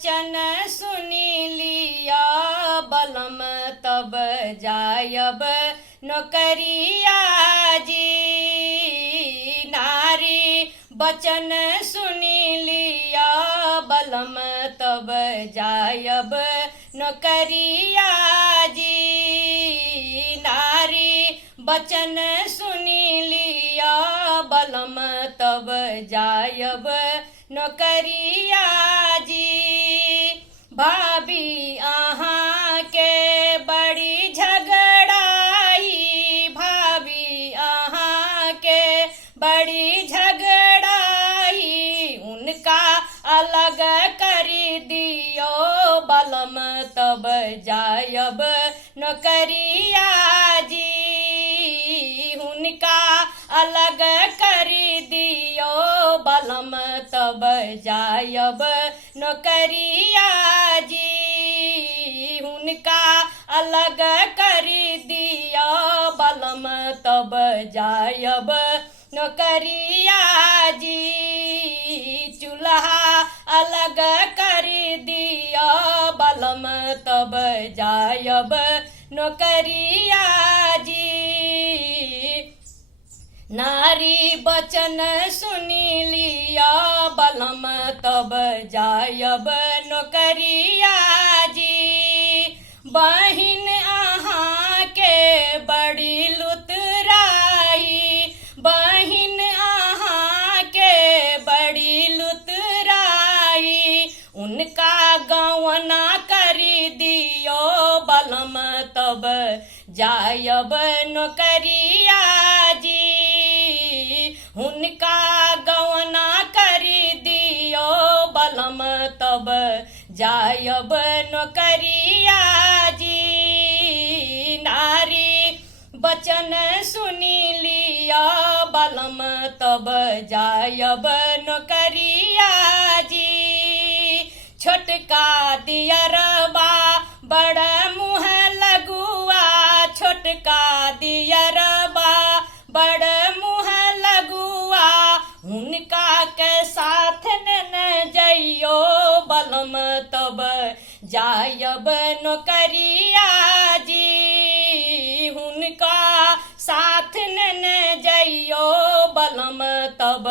बचन सुनी लिया बलम तब जायब नौकरिया जी। नारी बचन सुनी लिया बलम तब जायब नौकरिया जी। नारी बचन सुनी लिया बलम तब जायब नौकरिया जी। भाभी अहाँ के बड़ी झगड़ाई, भाभी अहाँ के बड़ी झगड़ाई, उनका अलग करी दियो बलम तब जायब नौकरिया जी। उनका अलग करी दियो बलम तब जायब नौकरिया जी। उनका अलग करी दियो बलम तब जायब नौकरिया जी। चूल्हा अलग करी दियो बलम तब जायब नौकरिया जी। नारी बचन सुनी लिया बलम तब जायब नौकरिया जी। बहिन अहाँ के बड़ी लुतराई, बहिन अहाँ के बड़ी लुतराई, उनका गौना करी दियो बलम तब जायब नौकरिया जी। उनका गौना करी दियो बलम तब जायब नौकरिया जी। नारी बचन सुनी लिया बलम तब जायब नौकरिया जी। छोटका दियरबा बड़ा मुँह लगुआ, छोटका दियरबा बड़ा मुँह लगुआ, उनका के साथ न जइयो बलम तब जायब नौकरिया जी। उनका साथ न जइयो बलम तब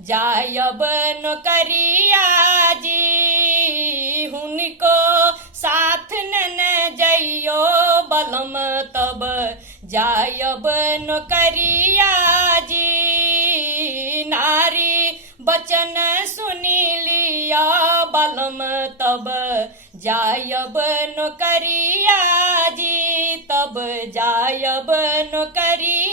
जायब नौकरिया जी। उनको साथ न जइयो बलम तब जायब नौकरिया जी। नारी बचन सुनी लिया बलम तब जायब नौकरिया जी, तब जायब नौकरिया।